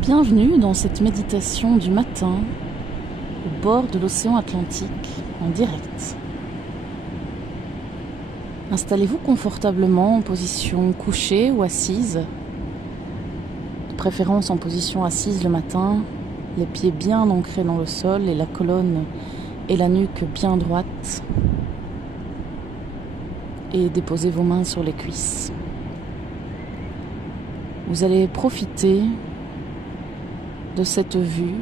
Bienvenue dans cette méditation du matin au bord de l'océan Atlantique en direct. Installez-vous confortablement en position couchée ou assise, de préférence en position assise le matin, les pieds bien ancrés dans le sol et la colonne et la nuque bien droite, et déposez vos mains sur les cuisses. Vous allez profiter de cette vue,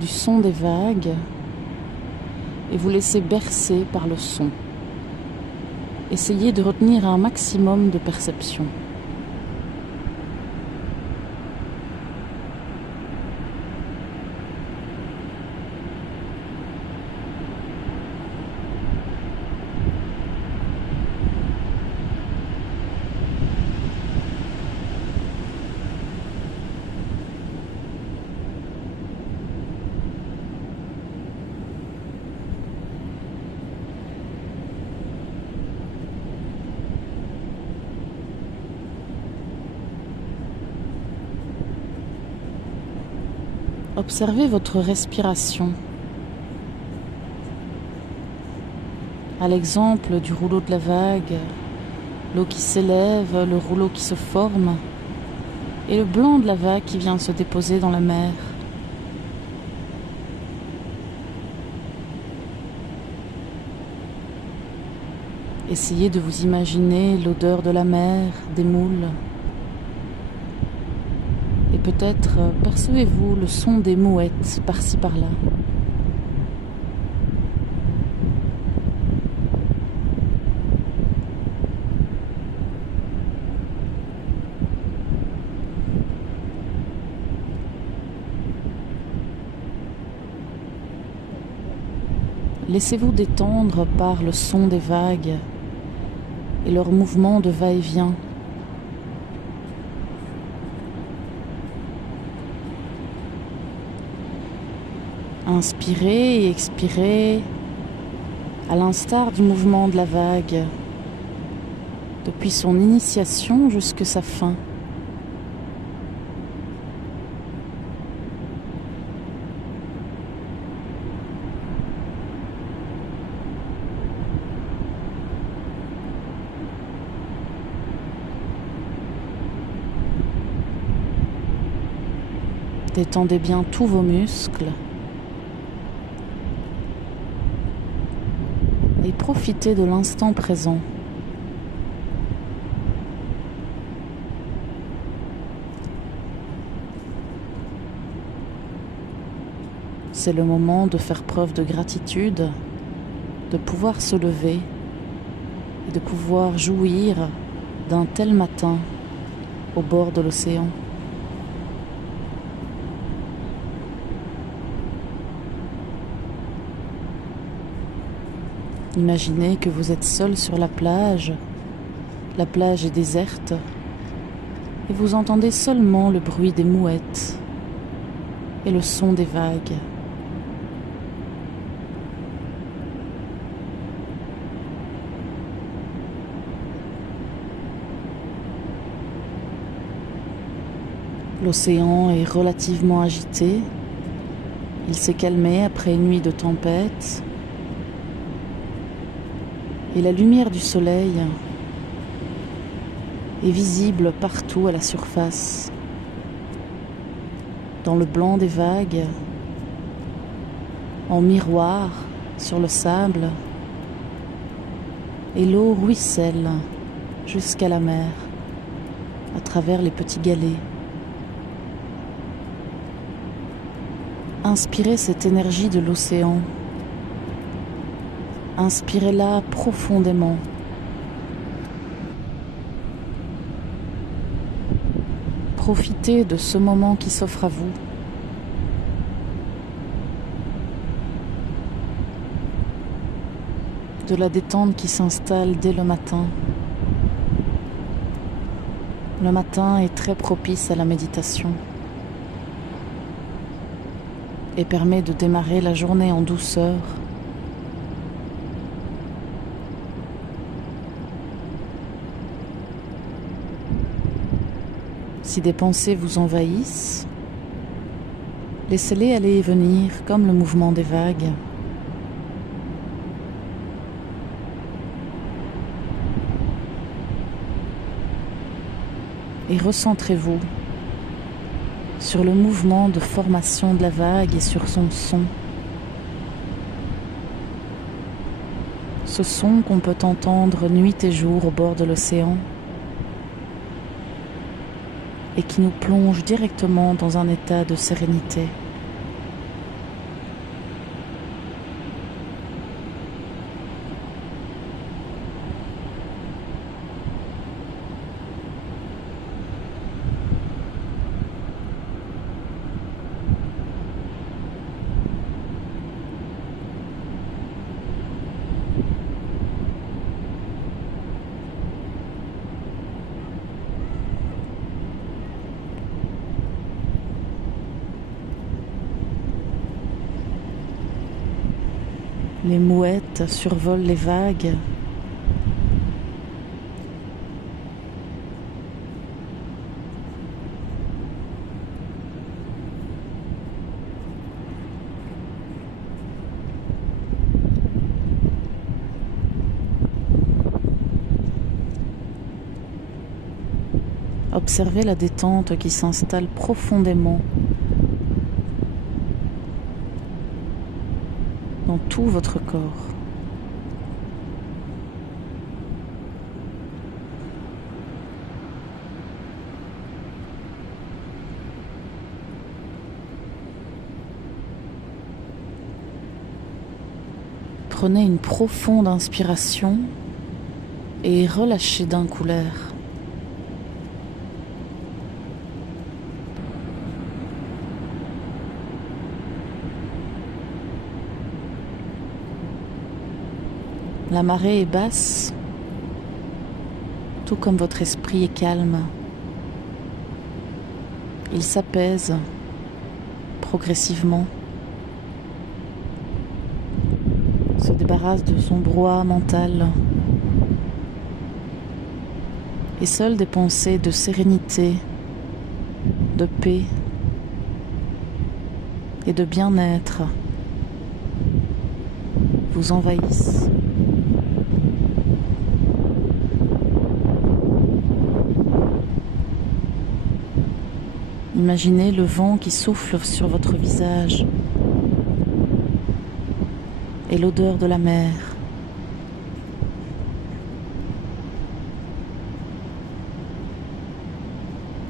du son des vagues, et vous laisser bercer par le son. Essayez de retenir un maximum de perception. Observez votre respiration. À l'exemple du rouleau de la vague, l'eau qui s'élève, le rouleau qui se forme, et le blanc de la vague qui vient se déposer dans la mer. Essayez de vous imaginer l'odeur de la mer, des moules. Et peut-être percevez-vous le son des mouettes par-ci par-là. Laissez-vous détendre par le son des vagues et leur mouvement de va-et-vient. Inspirez et expirez à l'instar du mouvement de la vague, depuis son initiation jusqu'à sa fin. Détendez bien tous vos muscles. Et profitez de l'instant présent. C'est le moment de faire preuve de gratitude, de pouvoir se lever et de pouvoir jouir d'un tel matin au bord de l'océan. Imaginez que vous êtes seul sur la plage est déserte, et vous entendez seulement le bruit des mouettes et le son des vagues. L'océan est relativement agité, il s'est calmé après une nuit de tempête. Et la lumière du soleil est visible partout à la surface, dans le blanc des vagues, en miroir sur le sable, et l'eau ruisselle jusqu'à la mer, à travers les petits galets. Inspirez cette énergie de l'océan. Inspirez-la profondément. Profitez de ce moment qui s'offre à vous. De la détente qui s'installe dès le matin. Le matin est très propice à la méditation et permet de démarrer la journée en douceur. Si des pensées vous envahissent, laissez-les aller et venir comme le mouvement des vagues. Et recentrez-vous sur le mouvement de formation de la vague et sur son son. Ce son qu'on peut entendre nuit et jour au bord de l'océan et qui nous plonge directement dans un état de sérénité. Les mouettes survolent les vagues. Observez la détente qui s'installe profondément dans tout votre corps. Prenez une profonde inspiration et relâchez d'un coup l'air. La marée est basse, tout comme votre esprit est calme. Il s'apaise progressivement, se débarrasse de son brouhaha mental et seules des pensées de sérénité, de paix et de bien-être vous envahissent. Imaginez le vent qui souffle sur votre visage et l'odeur de la mer.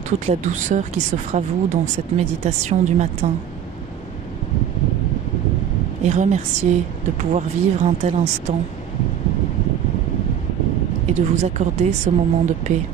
Toute la douceur qui s'offre à vous dans cette méditation du matin. Et remerciez de pouvoir vivre un tel instant et de vous accorder ce moment de paix.